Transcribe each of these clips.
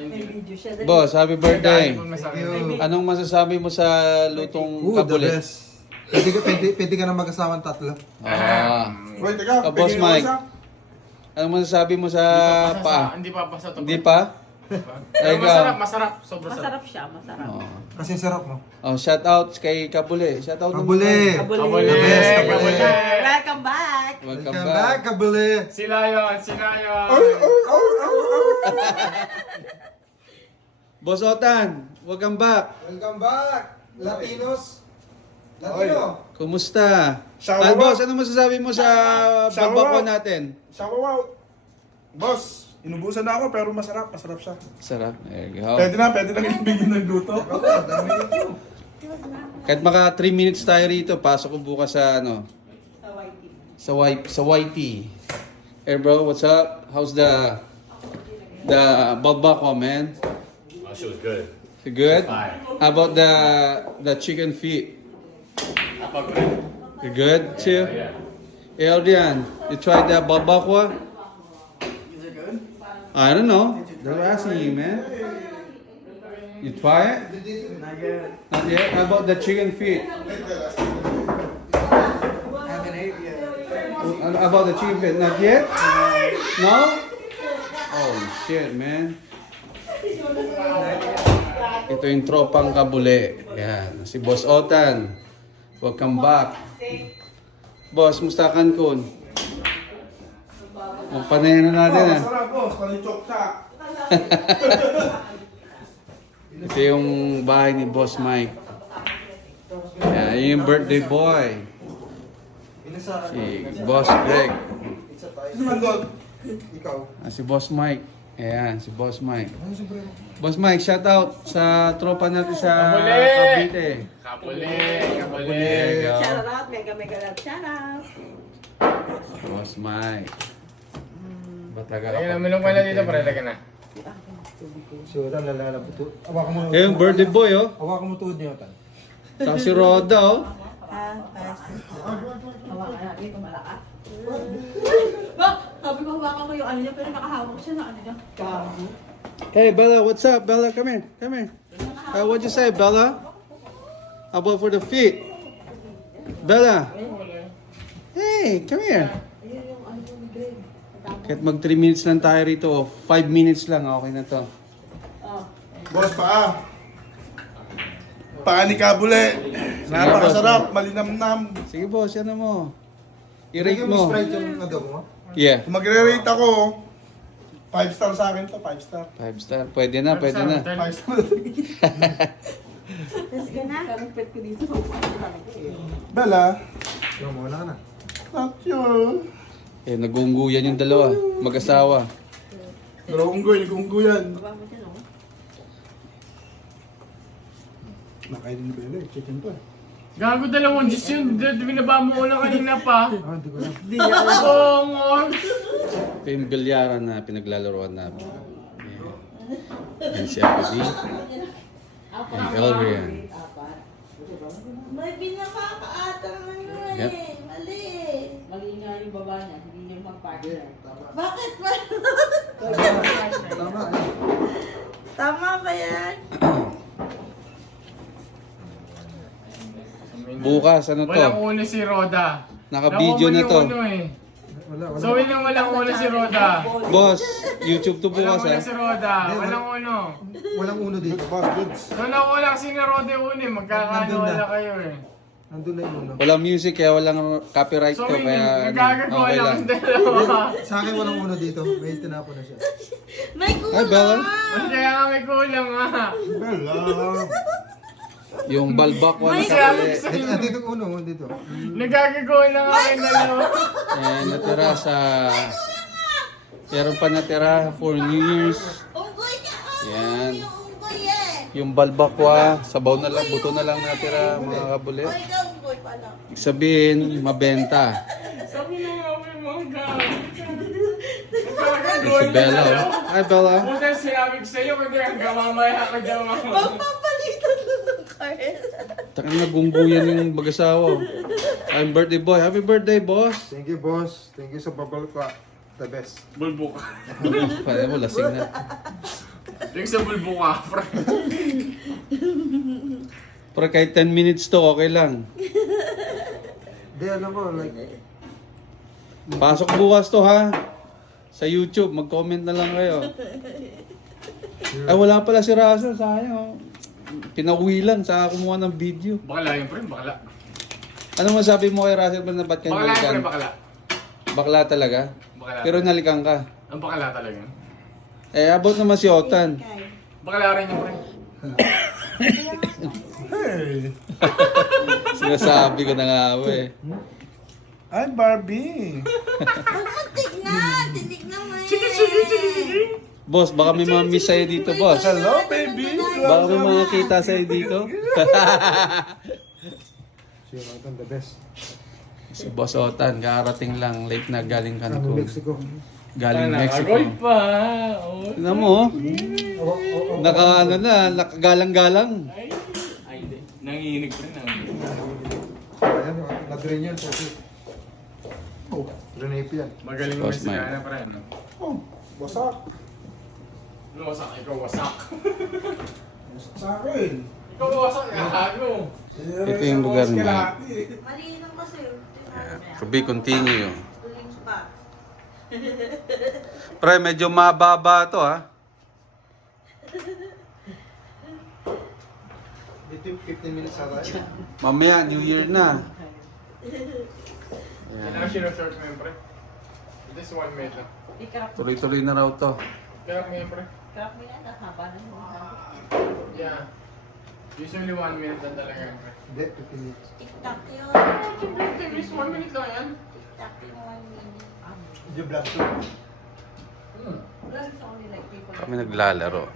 May video siya. Dali. Boss, happy birthday. Thank you. Anong masasabi mo sa lutong The kabuli? best. Pwede ka na mag-asawang tatlo. Ah. Wait, teka. Boss pwede Mike. isa? Anong masasabi mo sa paa? Hindi pa basta to. Hindi pa? Pero Ay, masarap, ikaw. masarap. Sobrang sarap. Masarap siya, masarap. Oh. Kasi sarap mo. Oh, shout out kay Kabuli. Shout out Kabuli. Kabuli. The best, kabuli. Kabuli. Welcome back! Welcome Welcome back. back, kabuli. Sila yun, sila yun. Boss Otan, welcome back. Welcome back, Latinos. Latino. Kumusta? Shout Ah, out. boss, ano masasabi mo sa Shout babako out. natin? Shout out. Boss, inubusan na ako pero masarap. Masarap siya. Sarap. There you go. Pwede na ibigin ng luto. Dami nito. Kahit maka 3 minutes tayo rito, pasok ko bukas sa ano, sa YT. Hey bro, what's up? How's the babako, man? She was good. You good? Fine. How about the chicken feet? You good too? Yeah. Hey Adrian, you tried that babakwa? Is it good? I don't know. They're asking you, man. You try it? Not yet. Not yet? How about the chicken feet? Haven't ate yet. How about the chicken feet? Not yet? No? Oh shit, man. Ito yung tropang kabuli. Yan. Si Boss Otan. Welcome back. Boss, musta Cancun? Oh, panayan na natin ah. Masarap, boss. Palichok siya. Ito yung bahay ni Boss Mike. Yan, yun yung birthday boy. Si Boss Greg. Mandol. Ikaw. Si Boss Mike. Ayan, si Boss Mike. Boss Mike, shout out sa tropa natin sa Kabuli! Cavite. Kapuli, kapuli. There you go. Shout out, mega love, shout out. Boss Mike. Bataga Ayun, uminom ka na dito, pre. Lagyan na. Sure, lalala po to. Hawakan mo. Eh, yung birthday boy, oh. Hawakan mo tuhod niyo, Tan. Tapos si Roda, oh. Hawakan natin ito malakas. Ba, sabi ko hawakan ko yung ano niya, pero nakahawak siya na ano niya. Gago. Hey, Bella, what's up? Bella, come here. Come here. What'd you say, Bella? How about for the feet? Bella. Hey, come here. Ayun yung ano yung Greg. Kahit mag 3 minutes lang tayo rito, 5 minutes lang, okay na to. Oh. Boss, paa. Paa ni Kabule. Napakasarap. Malinamnam. Sige boss, ano mo? I-rate I-rate mo. mo. Sprite yung adobo mo. Yeah. Kung magre-rate ako, 5 star sa akin to. 5 star. 5 star. Pwede na, pwede na. 5 star. Let's go na. Karang pet ko dito. So, ano talaga eh. Bella. Yung mo, wala ka na. Not you. Eh, nag-uungguyan yung dalawa. Mag-asawa. Unggoy yan. Baba mo dyan, oh. Nakainin ni Bella, chicken to. Gago dalawang Diyos yun. Binaba mo ulo kanina pa. Ah, hindi ko na. Di niya alam. Oo, Mor. Ito yung bilyaran na pinaglalaroan namin. Yan si Apodi. And Elrian. May pinakakaatang ano eh. Yep. Mali. Mali nga yung baba niya. Hindi niya mag-partner. Bakit? Tama. Tama ba yan? Bukas, ano to? Walang uno si Roda. Naka-video na to. Nakuha mo yung uno eh. Wala, wala. So, walang uno si Roda. Boss, YouTube to Walang bukas uno ah. si Roda. Walang uno. Walang uno dito. Boss, goods. So, nakuha lang si Roda yung uno eh. Magkakano Nandun na. wala kayo eh. Nandun na yung uno. Walang music kaya walang copyright So, to kaya nagkagagawa okay lang lang. ang dalawa. Sa akin walang uno dito. May tinapo na siya. May Ay, Bella. Kaya nga may kulang ah. Bella. Yung balbak May wala sabi sa ko sa'yo. Dito uno, dito. Nagkagagawa lang ang aking dalawa. And natira sa... Meron pa natira for New Year's. Unggoy ka! Yan. Yung unggoy eh! Yung balbakwa, sabaw na lang, buto na lang natira mga kabuli. Unggoy ka, unggoy pala. Ibig sabihin, mabenta. Sabi na nga may mga gamit. Yung si Bella. Oh. Hi Bella. Buta sinabi ko sa'yo, kasi hanggang mamaya ka dyan mga. Magpapalitan na ng card. Takang nagungguyan yung mag-asawa. I'm birthday boy. Happy birthday, boss. Thank you, boss. Thank you sa babal ka. The best. Bulbok. Pwede mo, lasing na. Yung sa bulbo ka, pre. Pero kahit 10 minutes to, okay lang. Hindi, alam ko, like, Pasok bukas to ha. Sa YouTube, mag-comment na lang kayo. Ay, wala pala si Russell, sayang. Oh. Pinauwi lang sa kumuha ng video. Bakla yun, pre. Bakla. Ano masabi mo kay Russell na ba't ka Bakla yun, pre. nalikan? Bakla. Bakla talaga? Bakla. Pero nalikan ka. Ang bakla talaga. Eh, about naman si Otan. Bakla rin yung pre. Hey! Sinasabi ko na nga ako eh. Ay, Barbie! Tignan mo Boss, baka may mga miss sa'yo dito, boss. Hello, baby! Baka may mga kita sa'yo dito. si Jonathan the best. Si Boss Otan, kakarating lang. Late na galing Ano, Cancun. Mexico. Galing Mexico. Roy pa. Oh. Tignan mo, oh. Oo. Nagagalang-galang. Ay, hindi. Nanginginig pre. Nanginginig. Ayan, nag-drain yan. Kasi, oh, Renape yan. Magaling mo Boss si Mike. Gana, pre. Ano? Oh, wasak. Ano wasak? Ikaw wasak. Wasak sa akin. Ikaw wasak. Gago. Ito yung lugar niya. Malinang kasi. To be continue. Tuling pa. Pre, medyo mababa to ha. Dito 15 minutes sa tayo. Mamaya, New Year na. Yan ang sinusort mo yun, pre. Just 1 minute lang. Ikarap. Tuloy-tuloy na raw to. Kaya mo yun, pre. Ikarap mo yan. Haba na yun. Yeah. Usually 1 minute lang talaga yan, pre. Hindi, 15 minutes. Tiktak yun. Just 1 minute lang yan. Tiktak yung 1 minute. Hindi, black to. Wala sa only like people. Kami naglalaro.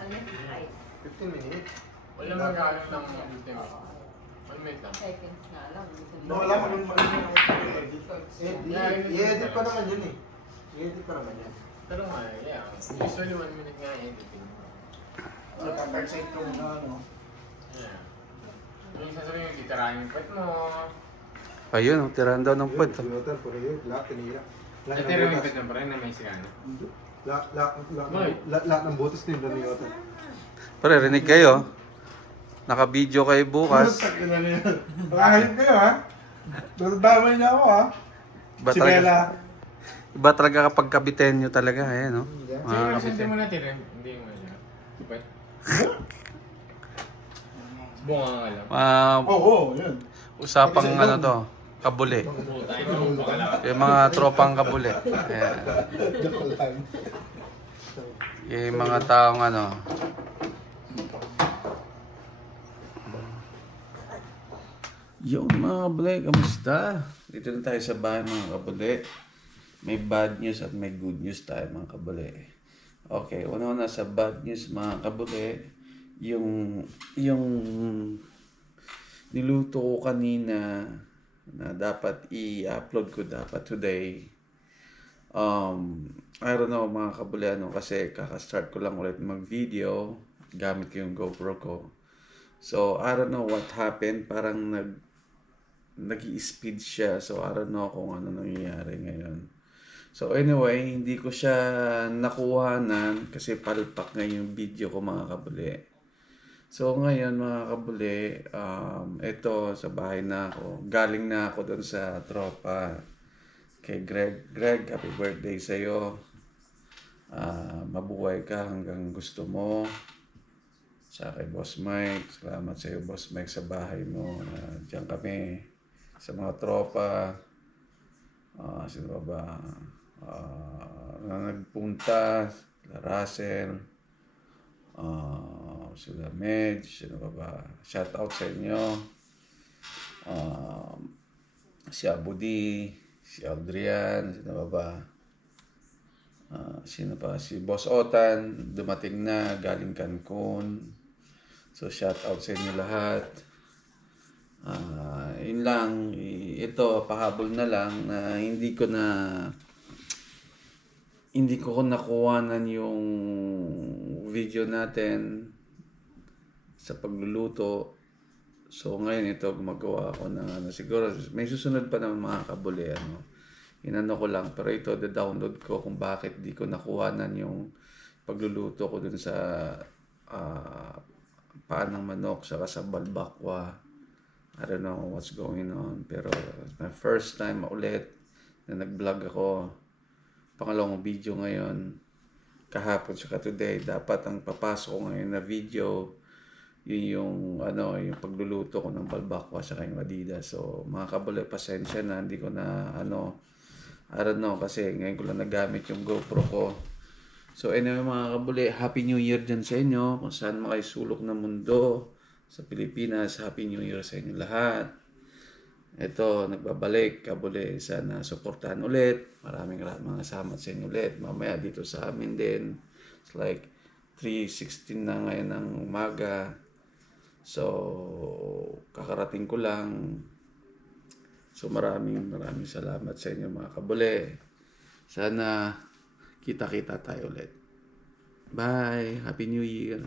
Unless it's right. 15 minutes. Wala magaling ng 15 minutes. 1 minute lang. Seconds na lang. Wala ka nung I-edit pa naman yun eh. I-edit pa naman yan. Pero nga, yeah. Usually 1 minute nga editing. So, papag-save ko muna, ano. Yeah. Yung sasabihin yung titirahin yung pet mo. Ayun, oh, tirahan daw ng puwet. Si Jonathan, puro yun. Lahat, tinira. Lahat ng Titirahin yung butas. pet mo, pre, na may sigana. Lahat ng butas ni Jonathan. Pre, rinig kayo. Naka-video kayo bukas. Kahit kayo, ha? Dadamay niya ako, ha? Iba Si talaga, Bella. iba talaga kapag kabiten nyo talaga. Ayan, no? Sige, Mga presente kabiten. mo natin, hindi mo siya. Pet. Bunga nga lang. Oo, yun. Usapang ano to, kabuli. Puta, ito, bakala. Yung mga tropang kabuli. Ayan. Joke lang. Yung mga taong ano. Yo mga kabuli, kamusta? Dito na tayo sa bahay mga kabuli. May bad news at may good news tayo mga kabuli. Okay, una-una sa bad news mga kabuli, yung niluto ko kanina na dapat i-upload ko dapat today. I don't know mga kabuli ano kasi kaka-start ko lang ulit mag-video gamit ko yung GoPro ko. So I don't know what happened, parang nag-i-speed siya. So I don't know kung ano nangyayari ngayon. So anyway, hindi ko siya nakuhanan kasi palpak nga yung video ko mga kabuli. So ngayon mga kabuli, ito sa bahay na ako. Galing na ako doon sa tropa kay Greg. Greg, happy birthday sa'yo. Mabuhay ka hanggang gusto mo. Sa kay Boss Mike, salamat sa'yo Boss Mike sa bahay mo. Diyan kami sa mga tropa. Sino ba? Na nagpunta, Russell, sila Medj, sino ba? Shout out sa inyo. Si Abudi, si Aldrian, sino ba? Sino pa? Si Boss Otan, dumating na, galing Cancun. So shout out sa inyo lahat. Yun lang, ito pahabol na lang na hindi ko nakuhanan yung video natin sa pagluluto. So ngayon ito gumagawa ako ng ano, siguro may susunod pa naman mga kabuli ano. Inano ko lang pero ito the download ko kung bakit di ko nakuhanan yung pagluluto ko dun sa paan ng manok saka sa balbakwa. I don't know what's going on, pero it's my first time ulit na nag-vlog ako. Pangalawang video ngayon, kahapon saka today. Dapat ang papasok ko ngayon na video, yun yung yung pagluluto ko ng balbakwa saka yung Adidas. So mga kabule, pasensya na, hindi ko na I don't know, kasi ngayon ko lang nagamit yung GoPro ko. So anyway mga kabule, Happy New Year dyan sa inyo. Kung saan makasulok ng mundo sa Pilipinas, Happy New Year sa inyo lahat. Ito, nagbabalik, kabule, sana suportahan ulit. Maraming mga salamat sa inyo ulit. Mamaya dito sa amin din. It's like 3:16 na ngayon ng umaga. So, kakarating ko lang. So, maraming salamat sa inyo mga kabule. Sana kita-kita tayo ulit. Bye! Happy New Year!